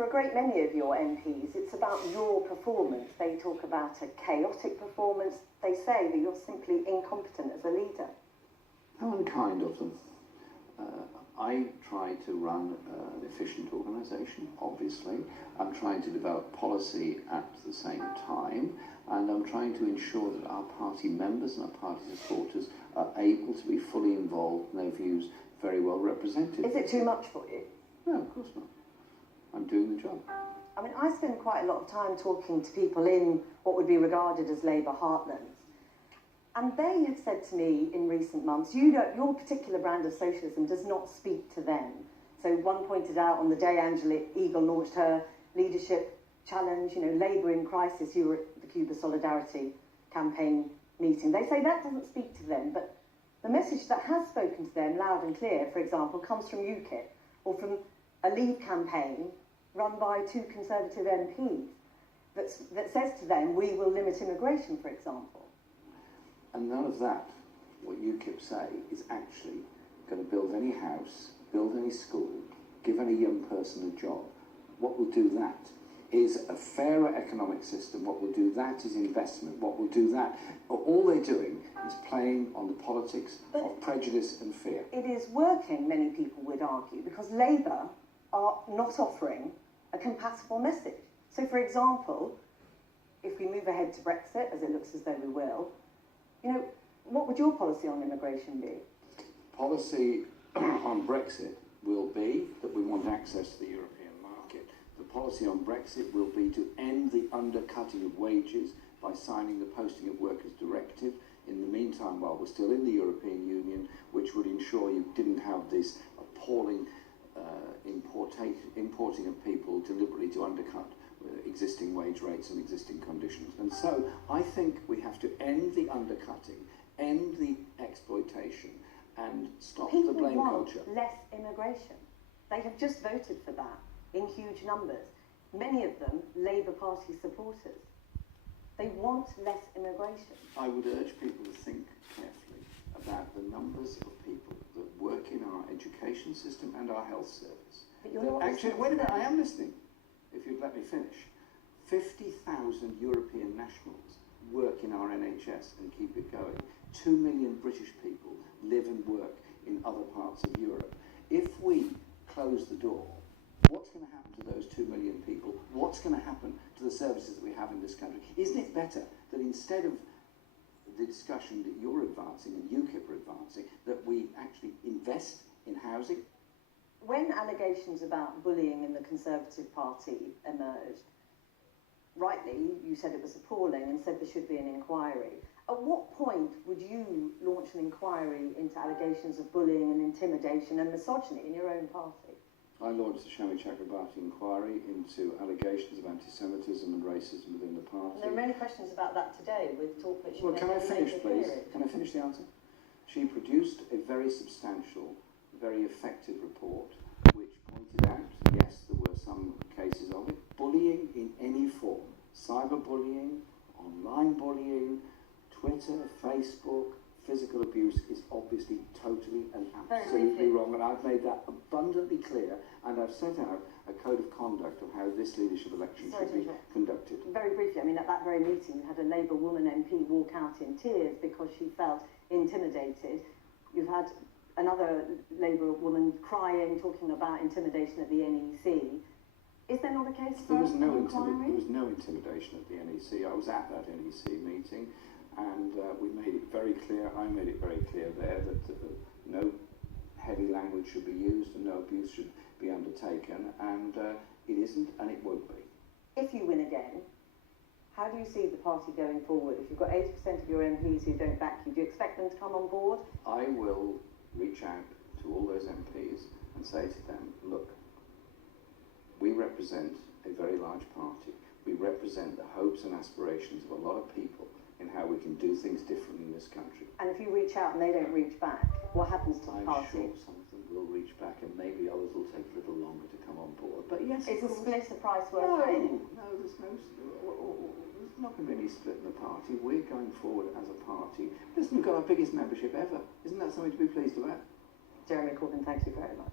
For a great many of your MPs, it's about your performance. They talk about a chaotic performance. They say that you're simply incompetent as a leader. How unkind of them. I try to run an efficient organisation, obviously. I'm trying to develop policy at the same time, and I'm trying to ensure that our party members and our party supporters are able to be fully involved and their views very well represented. Is it too much for you? No, of course not. I'm doing the job. I mean, I spend quite a lot of time talking to people in what would be regarded as Labour heartlands. And they have said to me in recent months, your particular brand of socialism does not speak to them. So one pointed out on the day Angela Eagle launched her leadership challenge, Labour in crisis, you were at the Cuba Solidarity campaign meeting. They say that doesn't speak to them, but the message that has spoken to them loud and clear, for example, comes from UKIP or from a Leave campaign run by 2 Conservative MPs that says to them, we will limit immigration, for example. And none of that, what UKIP say, is actually going to build any house, build any school, give any young person a job. What will do that is a fairer economic system. What will do that is investment. What will do that, all they're doing is playing on the politics of prejudice and fear. It is working, many people would argue, because Labour are not offering a compatible message. So, for example, if we move ahead to Brexit, as it looks as though we will, what would your policy on immigration be? Policy on Brexit will be that we want access to the European market. The policy on Brexit will be to end the undercutting of wages by signing the Posting of Workers Directive. In the meantime, while we're still in the European Union, which would ensure you didn't have this appalling importing of people deliberately to undercut existing wage rates and existing conditions. And so I think we have to end the undercutting, end the exploitation, and stop the blame culture. People want less immigration. They have just voted for that in huge numbers. Many of them Labour Party supporters. They want less immigration. I would urge people to think carefully about the numbers of people that work in our education system and our health service. But you're not actually, wait a minute, I am listening. If you'd let me finish. 50,000 European nationals work in our NHS and keep it going. 2 million British people live and work in other parts of Europe. If we close the door, what's going to happen to those 2 million people? What's going to happen to the services that we have in this country? Isn't it better that instead of the discussion that you're advancing and UKIP are advancing, that we actually invest in housing? When allegations about bullying in the Conservative Party emerged, rightly, you said it was appalling and said there should be an inquiry. At what point would you launch an inquiry into allegations of bullying and intimidation and misogyny in your own party? I launched the Shami Chakrabarti inquiry into allegations of anti-Semitism and racism within the party. And there are many questions about that today with talk that she Well, can I finish, please? Can I finish the answer? She produced a very substantial, very effective report which pointed out, yes, there were some cases of it, bullying in any form, cyberbullying, online bullying, Twitter, Facebook, physical abuse is obviously totally and absolutely wrong, and I've made that abundantly clear, and I've set out a code of conduct of how this leadership election should be conducted. Very briefly, I mean, at that very meeting, you had a Labour woman MP walk out in tears because she felt intimidated. You've had another Labour woman crying, talking about intimidation at the NEC. Is there not a case for There was no inquiry? intimidation at the NEC. I was at that NEC meeting, and we made it very clear, I made it very clear there that no heavy language should be used and no abuse should be undertaken, and it isn't and it won't be. If you win again, how do you see the party going forward? If you've got 80% of your MPs who don't back you, do you expect them to come on board? I will reach out to all those MPs and say to them, look, we represent a very large party. We represent the hopes and aspirations of a lot of people in how we can do things differently in this country. And if you reach out and they don't reach back, what happens to the party? I'm sure some of them will reach back and maybe others will take a little longer to come on board. But yes, is a split a price worth paying? No, there's not going to be any split in the party. We're going forward as a party. Listen, we've got our biggest membership ever. Isn't that something to be pleased about? Jeremy Corbyn, thank you very much.